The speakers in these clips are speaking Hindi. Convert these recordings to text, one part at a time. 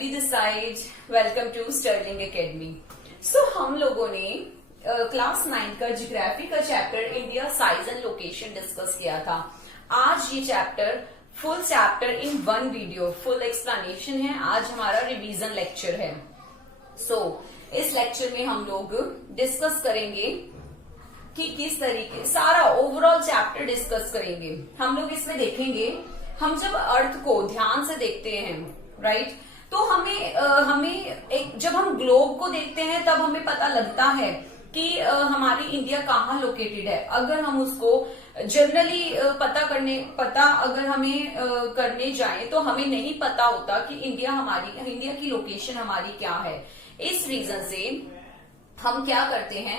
Madhavi this side. Welcome to Sterling Academy. So हम लोगों ने क्लास 9 का ज्योग्राफी का chapter India size and location discuss किया था। आज ये chapter full chapter in one video full explanation है। आज हमारा रिवीजन लेक्चर है। इस लेक्चर में हम लोग डिस्कस करेंगे कि किस तरीके सारा ओवरऑल चैप्टर डिस्कस करेंगे। हम लोग इसमें देखेंगे, हम जब अर्थ को ध्यान से देखते हैं राइट, तो हमें जब हम ग्लोब को देखते हैं तब हमें पता लगता है कि हमारी इंडिया कहाँ लोकेटेड है। अगर हम उसको जनरली पता अगर हमें करने जाए तो हमें नहीं पता होता कि इंडिया की लोकेशन हमारी क्या है। इस रीजन से हम क्या करते हैं,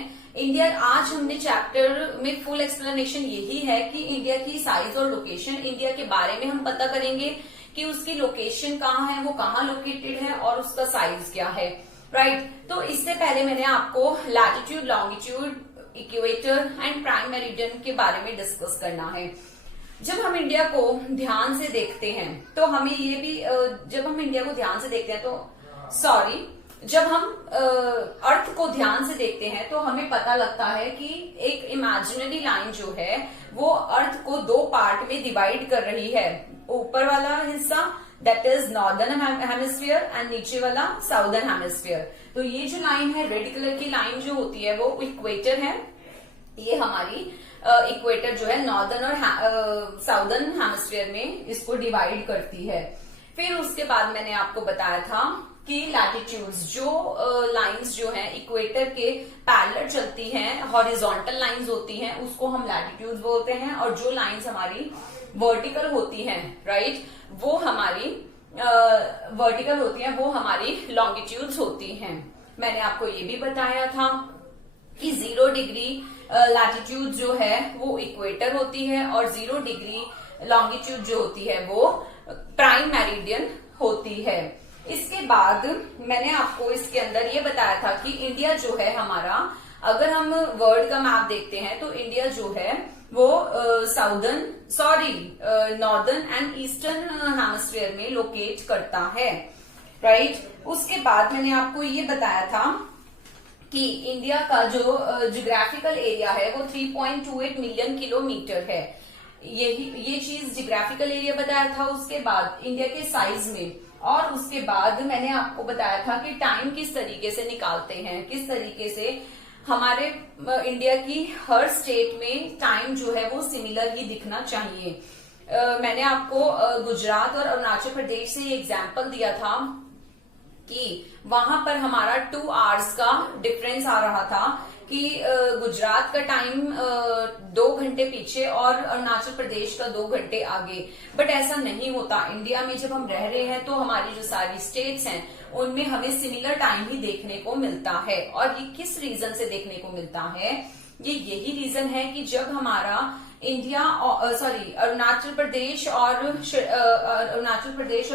आज हमने चैप्टर में फुल एक्सप्लेनेशन यही है कि इंडिया की साइज और लोकेशन, इंडिया के बारे में हम पता करेंगे कि उसकी लोकेशन कहाँ है, वो कहाँ लोकेटेड है और उसका साइज क्या है राइट। तो इससे पहले मैंने आपको latitude, longitude, equator and prime meridian के बारे में डिस्कस करना है। जब हम इंडिया को ध्यान से देखते हैं तो हमें ये भी जब हम इंडिया को ध्यान से देखते हैं तो जब हम अर्थ को ध्यान से देखते हैं तो हमें पता लगता है कि एक इमेजिनरी लाइन जो है वो अर्थ को दो पार्ट में डिवाइड कर रही है। ऊपर वाला हिस्सा that is northern hemisphere and नीचे वाला साउदर्न हेमिस्फीयर। तो ये जो लाइन है, रेड कलर की लाइन जो होती है वो इक्वेटर है। ये हमारी इक्वेटर जो है नॉर्दर्न और साउदर्न हेमिस्फीयर में इसको डिवाइड करती है। फिर उसके बाद मैंने आपको बताया था कि लैटिट्यूड्स, जो लाइंस जो हैं इक्वेटर के पैरेलल चलती हैं, हॉरिजॉन्टल लाइंस होती हैं, उसको हम लैटिट्यूड्स बोलते हैं। और जो लाइंस हमारी वर्टिकल होती हैं राइट, वो हमारी लॉन्गिट्यूड्स होती हैं। मैंने आपको ये भी बताया था कि 0 डिग्री लैटिट्यूड जो है वो इक्वेटर होती है और 0 डिग्री लॉन्गिट्यूड जो होती है वो प्राइम मेरिडियन होती है। इसके बाद मैंने आपको इसके अंदर ये बताया था कि इंडिया जो है हमारा, अगर हम वर्ल्ड का मैप देखते हैं तो इंडिया जो है वो नॉर्दर्न एंड ईस्टर्न हेमिस्फीयर में लोकेट करता है राइट। उसके बाद मैंने आपको ये बताया था कि इंडिया का जो ज्योग्राफिकल एरिया है वो 3.28 मिलियन किलोमीटर है। ये चीज ज्योग्राफिकल एरिया बताया था। उसके बाद इंडिया के साइज में, और उसके बाद मैंने आपको बताया था कि टाइम किस तरीके से निकालते हैं, किस तरीके से हमारे इंडिया की हर स्टेट में टाइम जो है वो सिमिलर ही दिखना चाहिए। मैंने आपको गुजरात और अरुणाचल प्रदेश से ये एग्जाम्पल दिया था कि वहां पर हमारा 2 आवर्स का डिफरेंस आ रहा था कि गुजरात का टाइम 2 घंटे पीछे और अरुणाचल प्रदेश का 2 घंटे आगे। बट ऐसा नहीं होता। इंडिया में जब हम रह रहे हैं तो हमारी जो सारी स्टेट्स हैं उनमें हमें सिमिलर टाइम ही देखने को मिलता है। और ये किस रीजन से देखने को मिलता है, ये यही रीजन है कि जब हमारा अरुणाचल प्रदेश और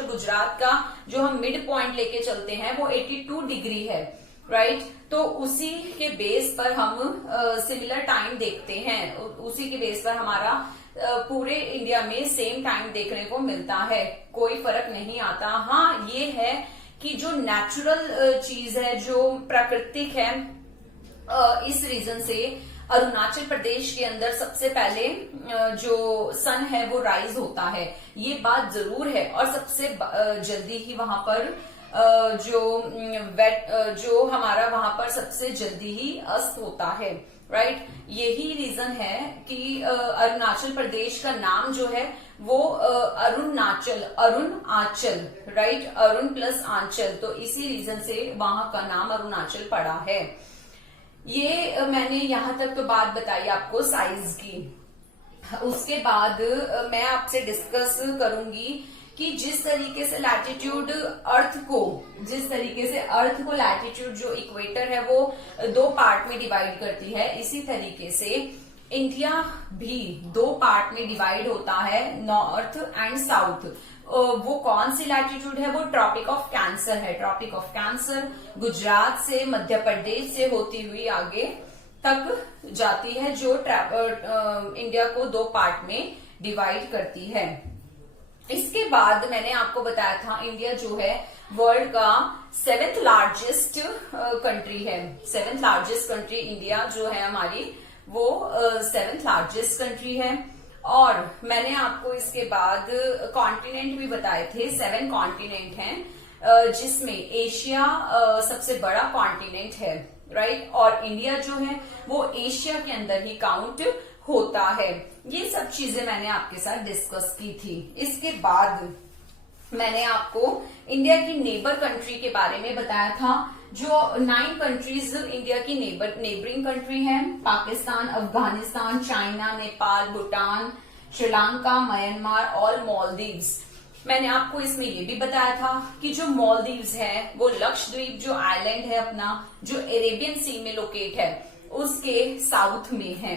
गुजरात का जो हम मिड पॉइंट लेके चलते हैं वो 82 डिग्री है राइट। तो उसी के बेस पर हम सिमिलर टाइम देखते हैं, उसी के बेस पर हमारा पूरे इंडिया में सेम टाइम देखने को मिलता है, कोई फर्क नहीं आता। हाँ, ये है कि जो नेचुरल चीज है, जो प्राकृतिक है, इस रीजन से अरुणाचल प्रदेश के अंदर सबसे पहले जो सन है वो राइज होता है, ये बात जरूर है। और सबसे जल्दी ही वहां पर जो हमारा वहां पर सबसे जल्दी ही अस्त होता है राइट। यही रीजन है कि अरुणाचल प्रदेश का नाम जो है वो अरुण आंचल राइट, अरुण प्लस आंचल, तो इसी रीजन से वहां का नाम अरुणाचल पड़ा है। ये मैंने यहां तक तो बात बताई आपको साइज की। उसके बाद मैं आपसे डिस्कस करूंगी कि जिस तरीके से अर्थ को लैटिट्यूड जो इक्वेटर है वो 2 पार्ट में डिवाइड करती है, इसी तरीके से इंडिया भी 2 पार्ट में डिवाइड होता है, नॉर्थ एंड साउथ। वो कौन सी लैटिट्यूड है, वो ट्रॉपिक ऑफ कैंसर है। ट्रॉपिक ऑफ कैंसर गुजरात से, मध्य प्रदेश से होती हुई आगे तक जाती है, जो इंडिया को 2 पार्ट में डिवाइड करती है। इसके बाद मैंने आपको बताया था इंडिया जो है वर्ल्ड का 7th लार्जेस्ट कंट्री है। 7th लार्जेस्ट कंट्री इंडिया जो है हमारी, वो 7th लार्जेस्ट कंट्री है। और मैंने आपको इसके बाद कॉन्टिनेंट भी बताए थे। 7 कॉन्टिनेंट हैं, जिसमें एशिया सबसे बड़ा कॉन्टिनेंट है, राइट। और इंडिया जो है वो एशिया के अंदर ही काउंट होता है। ये सब चीजें मैंने आपके साथ डिस्कस की थी। इसके बाद मैंने आपको इंडिया की नेबर कंट्री के बारे में बताया था। जो 9 कंट्रीज इंडिया की नेबरिंग कंट्री हैं, पाकिस्तान, अफगानिस्तान, चाइना, नेपाल, भूटान, श्रीलंका, म्यांमार और मालदीव्स। मैंने आपको इसमें ये भी बताया था कि जो मालदीव्स है वो लक्षद्वीप जो आइलैंड है अपना, जो अरेबियन सी में लोकेट है, उसके साउथ में है,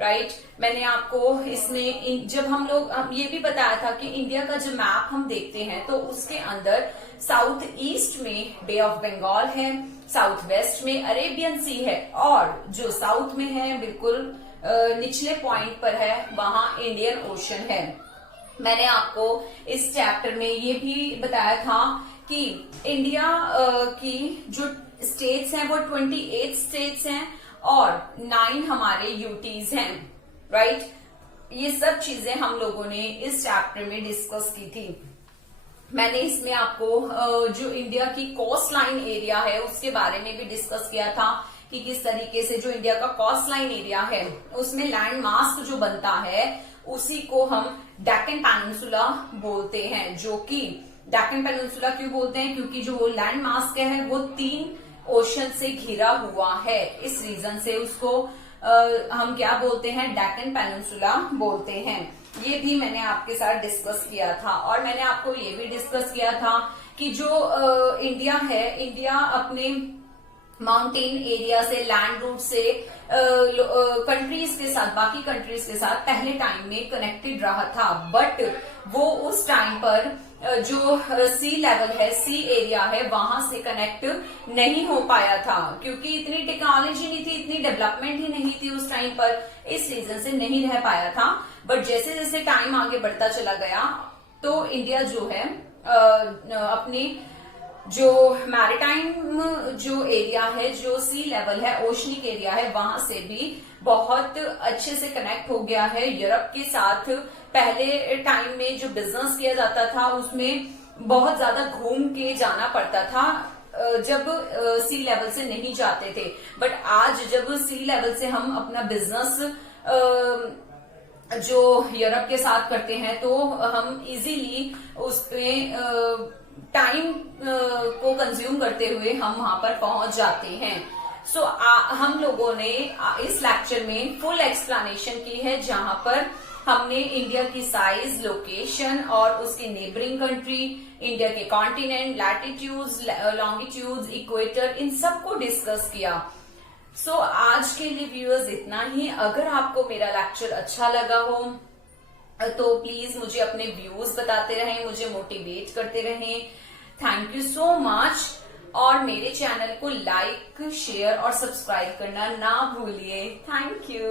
राइट। मैंने आपको इसमें जब हम लोग ये भी बताया था कि इंडिया का जो मैप हम देखते हैं तो उसके अंदर साउथ ईस्ट में बे ऑफ बंगाल है, साउथ वेस्ट में अरेबियन सी है, और जो साउथ में है बिल्कुल निचले पॉइंट पर है, वहां इंडियन ओशन है। मैंने आपको इस चैप्टर में ये भी बताया था कि इंडिया की जो स्टेट्स हैं वो 28 स्टेट्स हैं और 9 हमारे यूटीज हैं, राइट। ये सब चीजें हम लोगों ने इस चैप्टर में डिस्कस की थी। मैंने इसमें आपको जो इंडिया की कोस्ट लाइन एरिया है उसके बारे में भी डिस्कस किया था कि किस तरीके से जो इंडिया का कोस्ट लाइन एरिया है उसमें लैंड मास जो बनता है उसी को हम डेक्कन पेनिनसुला बोलते हैं। जो कि डेक्कन पेनिनसुला क्यों बोलते हैं? क्योंकि जो वो लैंड मास है वो 3 ओशन से घिरा हुआ है। इस रीजन से उसको हम क्या बोलते हैं? डेक्कन पेनिनसुला बोलते हैं। ये भी मैंने आपके साथ डिस्कस किया था। और मैंने आपको ये भी डिस्कस किया था कि जो इंडिया है, इंडिया अपने माउंटेन एरिया से, लैंड रूट से कंट्रीज के साथ, बाकी कंट्रीज के साथ पहले टाइम में कनेक्टेड रहा था। बट वो उस टाइम पर जो सी लेवल है, सी एरिया है, वहां से कनेक्ट नहीं हो पाया था, क्योंकि इतनी टेक्नोलॉजी नहीं थी, इतनी डेवलपमेंट ही नहीं थी उस टाइम पर। इस रीजन से नहीं रह पाया था। बट जैसे जैसे टाइम आगे बढ़ता चला गया तो इंडिया जो है अपनी जो मैरिटाइम जो एरिया है, जो सी लेवल है, ओशनिक एरिया है, वहां से भी बहुत अच्छे से कनेक्ट हो गया है यूरोप के साथ। पहले टाइम में जो बिजनेस किया जाता था उसमें बहुत ज्यादा घूम के जाना पड़ता था जब सी लेवल से नहीं जाते थे। बट आज जब सी लेवल से हम अपना बिजनेस जो यूरोप के साथ करते हैं तो हम इजीली उसमें टाइम को कंज्यूम करते हुए हम वहां पर पहुंच जाते हैं। सो हम लोगों ने इस लेक्चर में फुल एक्सप्लेनेशन की है, जहां पर हमने इंडिया की साइज, लोकेशन और उसकी नेबरिंग कंट्री, इंडिया के कॉन्टिनेंट, लैटिट्यूड्स, लॉन्गिट्यूड्स, इक्वेटर, इन सबको डिस्कस किया। सो आज के लिए व्यूअर्स इतना ही। अगर आपको मेरा लेक्चर अच्छा लगा हो तो प्लीज मुझे अपने व्यूज बताते रहें, मुझे मोटिवेट करते रहें। Thank you so much. और मेरे चैनल को लाइक, शेयर और सब्सक्राइब करना ना भूलिए। Thank you.